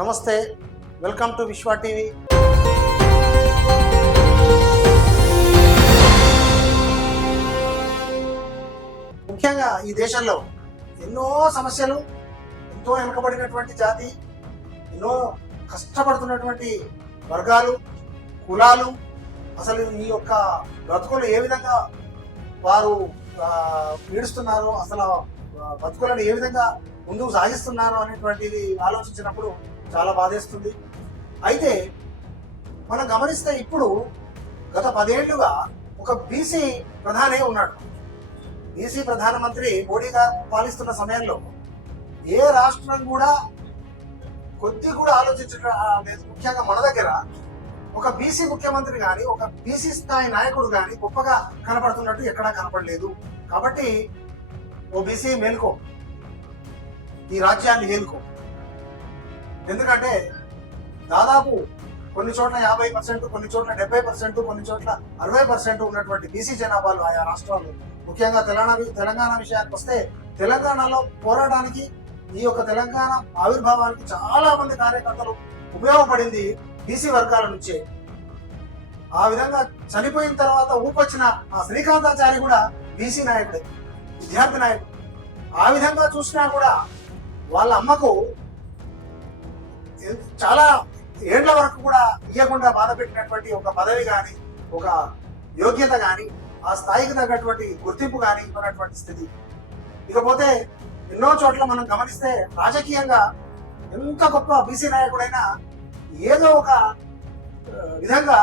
నమస్తే, welcome to విశ్వ TV. ముఖ్యంగా ఈ దేశంలో ఎన్నో సమస్యలు, ఎంతో వెనుకబడినటువంటి జాతి, ఎన్నో కష్టపడుతున్నటువంటి వర్గాలు, కులాలు, అసలు ఈ యొక్క బ్రతుకులు ఏ విధంగా వారు పీడిస్తున్నారో, అసలు బతుకులను ఏ విధంగా ముందుకు సాగిస్తున్నారు అనేటువంటిది ఆలోచించినప్పుడు చాలా బాధేస్తుంది. అయితే మనం గమనిస్తే ఇప్పుడు గత 10 ఏళ్లుగా ఒక బీసీ ప్రధాని ఉన్నాడు. బీసీ ప్రధానమంత్రి మోడీ గారు పాలిస్తున్న సమయంలో ఏ రాష్ట్రం కూడా కొద్ది కూడా ఆలోచించడం లేదు. ముఖ్యంగా మన దగ్గర ఒక బీసీ ముఖ్యమంత్రి కానీ, ఒక బీసీ స్థాయి నాయకుడు కానీ గొప్పగా కనపడుతున్నట్టు ఎక్కడా కనపడలేదు. కాబట్టి ఓ బీసీ మేల్కో, ఈ రాజ్యాన్ని ఏలుకో. ఎందుకంటే దాదాపు కొన్ని చోట్ల 50%, కొన్ని చోట్ల 70%, కొన్ని చోట్ల 60% ఉన్నటువంటి బీసీ జనాభాలు ఆయా రాష్ట్రాలు, ముఖ్యంగా తెలంగాణ విషయానికి వస్తే తెలంగాణలో పోరాటానికి, ఈ యొక్క తెలంగాణ ఆవిర్భావానికి చాలా మంది కార్యకర్తలు ఉపయోగపడింది బీసీ వర్గాల నుంచే. ఆ విధంగా చనిపోయిన తర్వాత ఊపొచ్చిన ఆ శ్రీకాంతాచారి కూడా బీసీ నాయకుడే, విద్యార్థి నాయకుడు. ఆ విధంగా చూసినా కూడా వాళ్ళ అమ్మకు చాలా ఏళ్ల వరకు కూడా ఇవ్వకుండా బాధ పెట్టినటువంటి ఒక పదవి కానీ, ఒక యోగ్యత కానీ, ఆ స్థాయికి తగ్గటువంటి గుర్తింపు కానీ ఇవ్వనటువంటి స్థితి. ఇకపోతే ఎన్నో చోట్ల మనం గమనిస్తే రాజకీయంగా ఎంత గొప్ప బీసీ నాయకుడైనా ఏదో ఒక విధంగా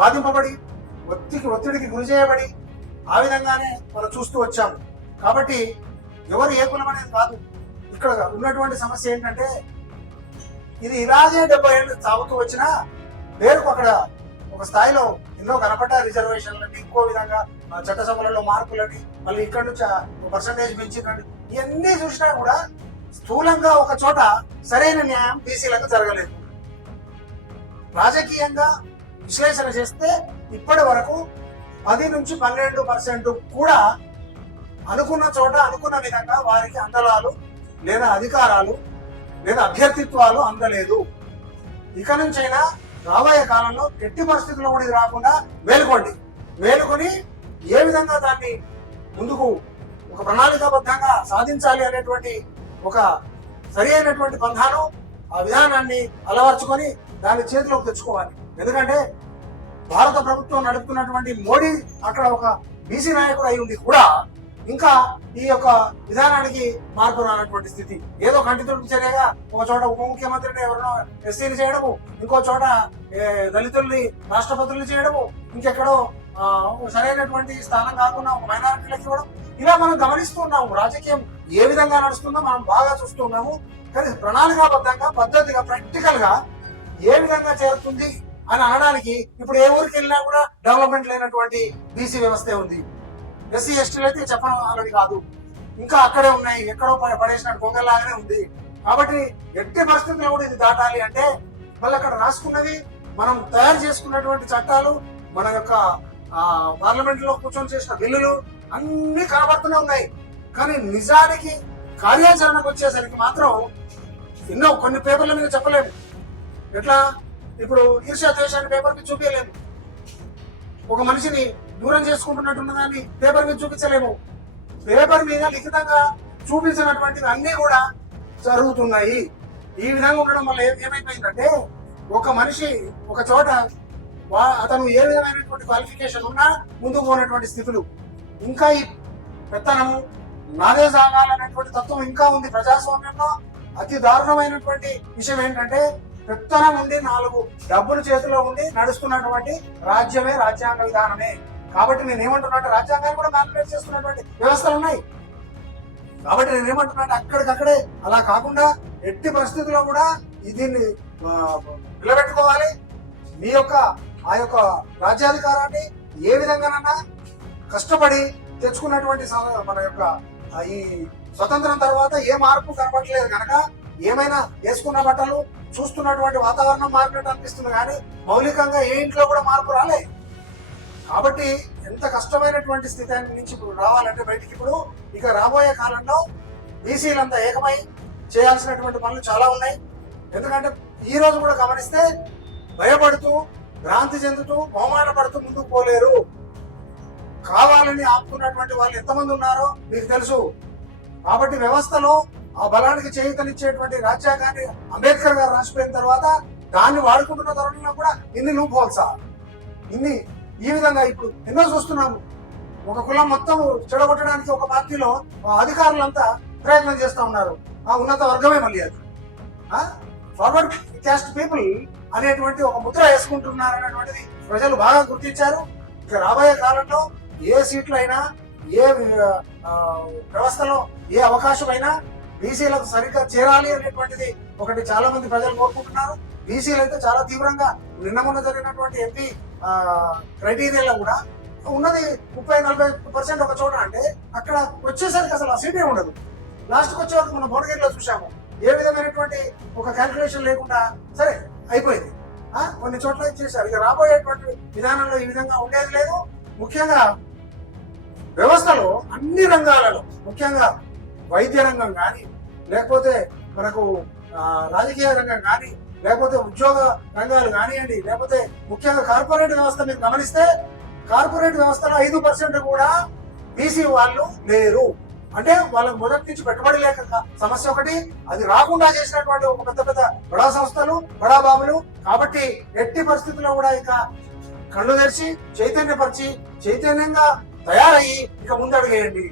బాధింపబడి, ఒత్తిడికి గురి చేయబడి, ఆ విధంగానే మనం చూస్తూ వచ్చాము. కాబట్టి ఎవరు ఏ కులం అనేది కాదు. ఇక్కడ ఉన్నటువంటి సమస్య ఏంటంటే, ఇది ఇలాగే 70 ఏళ్ళు సాగుతూ వచ్చినా పేరుకు అక్కడ ఒక స్థాయిలో ఎన్నో కనపడ్డ రిజర్వేషన్లని, ఇంకో విధంగా చట్టసభలలో మార్పులని, మళ్ళీ ఇక్కడ నుంచి పర్సంటేజ్ పెంచిందండి, ఇవన్నీ చూసినా కూడా స్థూలంగా ఒక చోట సరైన న్యాయం బీసీలకు జరగలేదు. రాజకీయంగా విశ్లేషణ చేస్తే ఇప్పటి వరకు 10 నుంచి 12% కూడా అనుకున్న చోట అనుకున్న విధంగా వారికి అందలాలు లేదా అధికారాలు లేదా అభ్యర్థిత్వాలు అందలేదు. ఇక నుంచైనా రాబోయే కాలంలో ఎట్టి పరిస్థితుల్లో కూడా ఇది రాకుండా మేలుకొని ఏ విధంగా దాన్ని ముందుకు ఒక ప్రణాళికాబద్ధంగా సాధించాలి అనేటువంటి ఒక సరి అయినటువంటి బంధాలు, ఆ విధానాన్ని అలవర్చుకొని దాన్ని చేతిలోకి తెచ్చుకోవాలి. ఎందుకంటే భారత ప్రభుత్వం నడుపుతున్నటువంటి మోడీ అక్కడ ఒక బీసీ నాయకుడు అయి ఉండి కూడా ఇంకా ఈ యొక్క విధానానికి మార్పు రానటువంటి స్థితి. ఏదో కంటితుడుపు చర్యగా ఒక చోట ఉప ముఖ్యమంత్రిని ఎవరినో ఎస్సీని చేయడము, ఇంకో చోట దళితుల్ని రాష్ట్రపతుల్ని చేయడము, ఇంకెక్కడో సరైనటువంటి స్థానం కాకుండా ఒక మైనారిటీలకు ఇవ్వడం, ఇలా మనం గమనిస్తున్నాము. రాజకీయం ఏ విధంగా నడుస్తుందో మనం బాగా చూస్తున్నాము. కానీ ప్రణాళికాబద్ధంగా, పద్ధతిగా, ప్రాక్టికల్ గా ఏ విధంగా చేరుతుంది అని అనడానికి ఇప్పుడు ఏ ఊరికి వెళ్ళినా కూడా డెవలప్మెంట్ లేనటువంటి బీసీ వ్యవస్థే ఉంది. ఎస్సీ ఎస్టీలు అయితే చెప్పడం అనేది కాదు, ఇంకా అక్కడే ఉన్నాయి, ఎక్కడో పడేసినట్టు పొంగల్లాగానే ఉంది. కాబట్టి ఎట్టి పరిస్థితుల్లో కూడా ఇది దాటాలి అంటే మళ్ళీ అక్కడ రాసుకున్నవి, మనం తయారు చేసుకున్నటువంటి చట్టాలు, మన యొక్క పార్లమెంట్ లో కూర్చొని చేసిన బిల్లులు అన్ని కనబడుతూనే ఉన్నాయి. కానీ నిజానికి కార్యాచరణకు వచ్చేసరికి మాత్రం ఎన్నో కొన్ని పేపర్ల మీద చెప్పలేము. ఎట్లా ఇప్పుడు ఈర్ష్యా ద్వేషాన్ని పేపర్ మీద చూపించలేము, ఒక మనిషిని దూరం చేసుకుంటున్నట్టున్న దాన్ని పేపర్ మీద చూపించలేము. పేపర్ మీద లిఖితంగా చూపించినటువంటివి అన్ని కూడా జరుగుతున్నాయి. ఈ విధంగా ఉండడం వల్ల ఏమైపోయిందంటే, ఒక మనిషి ఒక చోట అతను ఏ విధమైనటువంటి క్వాలిఫికేషన్ ఉన్నా ముందుకు పోయినటువంటి స్థితులు, ఇంకా ఈ పెత్తనము, నాదే సాగాలనేటువంటి తత్వం ఇంకా ఉంది. ప్రజాస్వామ్యంలో అతి దారుణమైనటువంటి విషయం ఏంటంటే, పెత్తనం ఉండి 4 డబ్బులు చేతిలో ఉండి నడుస్తున్నటువంటి రాజ్యమే రాజ్యాంగ విధానమే. కాబట్టి నేనేమంటున్నా, రాజ్యాంగాన్ని కూడా మ్యానిపులేట్ చేస్తున్నటువంటి వ్యవస్థలు ఉన్నాయి. కాబట్టి నేనేమంటున్నా, అక్కడికక్కడే అలా కాకుండా ఎట్టి పరిస్థితుల్లో కూడా దీన్ని నిలబెట్టుకోవాలి. మీ యొక్క ఆ యొక్క రాజ్యాధికారాన్ని ఏ విధంగానన్నా కష్టపడి తెచ్చుకున్నటువంటి మన యొక్క ఈ స్వతంత్రం తర్వాత ఏ మార్పు కనపడలేదు కనుక, ఏమైనా వేసుకున్న బట్టలు, చూస్తున్నటువంటి వాతావరణం మారినట్టు అనిపిస్తుంది, కానీ మౌలికంగా ఏ ఇంట్లో కూడా మార్పు రాలే. కాబట్టి ఎంత కష్టమైనటువంటి స్థితి నుంచి ఇప్పుడు రావాలంటే బయటికి, ఇప్పుడు ఇక రాబోయే కాలంలో బీసీలంతా ఏకమై చేయాల్సినటువంటి పనులు చాలా ఉన్నాయి. ఎందుకంటే ఈ రోజు కూడా గమనిస్తే భయపడుతూ, భ్రాంతి చెందుతూ, మొహమాట పడుతూ ముందుకు పోలేరు. కావాలని ఆపుతున్నటువంటి వాళ్ళు ఎంతమంది ఉన్నారో మీకు తెలుసు. కాబట్టి వ్యవస్థలో ఆ బలానికి చేయూతనిచ్చేటువంటి రాజ్యాంగాన్ని అంబేద్కర్ గారు రాసిపోయిన తర్వాత దాన్ని వాడుకుంటున్న తరుణంలో కూడా ఇన్ని లూప్ హోల్సా, ఇన్ని ఈ విధంగా ఇప్పుడు ఎన్నో చూస్తున్నాము. ఒక కులం మొత్తం చెడగొట్టడానికి ఒక పార్టీలో అధికారులంతా ప్రయత్నం చేస్తా ఉన్నారు. ఆ ఉన్నత వర్గమే మళ్ళీ అది ఫార్వర్డ్ క్యాస్ట్ పీపుల్ అనేటువంటి ఒక ముద్ర వేసుకుంటున్నారు అనేటువంటిది ప్రజలు బాగా గుర్తించారు. ఇక రాబోయే కాలంలో ఏ సీట్లు అయినా, ఏ వ్యవస్థలో ఏ అవకాశం అయినా బీసీలకు సరిగ్గా చేరాలి అనేటువంటిది ఒకటి చాలా మంది ప్రజలు కోరుకుంటున్నారు. బీసీలు అయితే చాలా తీవ్రంగా నిన్న మొన్న జరిగినటువంటి ఎంపీ క్రైటీరియాలో కూడా ఉన్నది 30-40% ఒక చోట, అంటే అక్కడ వచ్చేసరికి అసలు ఆ సీటే ఉండదు. లాస్ట్కి వచ్చే వరకు మనం భువనగిరిలో చూసాము ఏ విధమైనటువంటి ఒక క్యాల్కులేషన్ లేకుండా సరే అయిపోయింది. కొన్ని చోట్ల ఇచ్చేసారు. ఇక రాబోయేటువంటి విధానంలో ఈ విధంగా ఉండేది లేదు. ముఖ్యంగా వ్యవస్థలో అన్ని రంగాలలో, ముఖ్యంగా వైద్య రంగం కానీ, లేకపోతే మనకు రాజకీయ రంగం కానీ, లేకపోతే ఉద్యోగ రంగాలు కానివ్వండి, లేకపోతే ముఖ్యంగా కార్పొరేట్ వ్యవస్థ మీరు గమనిస్తే కార్పొరేట్ వ్యవస్థలో 5% కూడా బీసీ వాళ్ళు లేరు. అంటే వాళ్ళకి మొదటి నుంచి పెట్టుబడి లేక సమస్య ఒకటి, అది రాకుండా చేసినటువంటి ఒక పెద్ద పెద్ద బడా సంస్థలు, బడా బాబులు. కాబట్టి ఎట్టి పరిస్థితుల్లో కూడా ఇక కళ్ళు తెరిచి చైతన్యపరిచి చైతన్యంగా తయారయ్యి ఇక ముందడుగేయండి.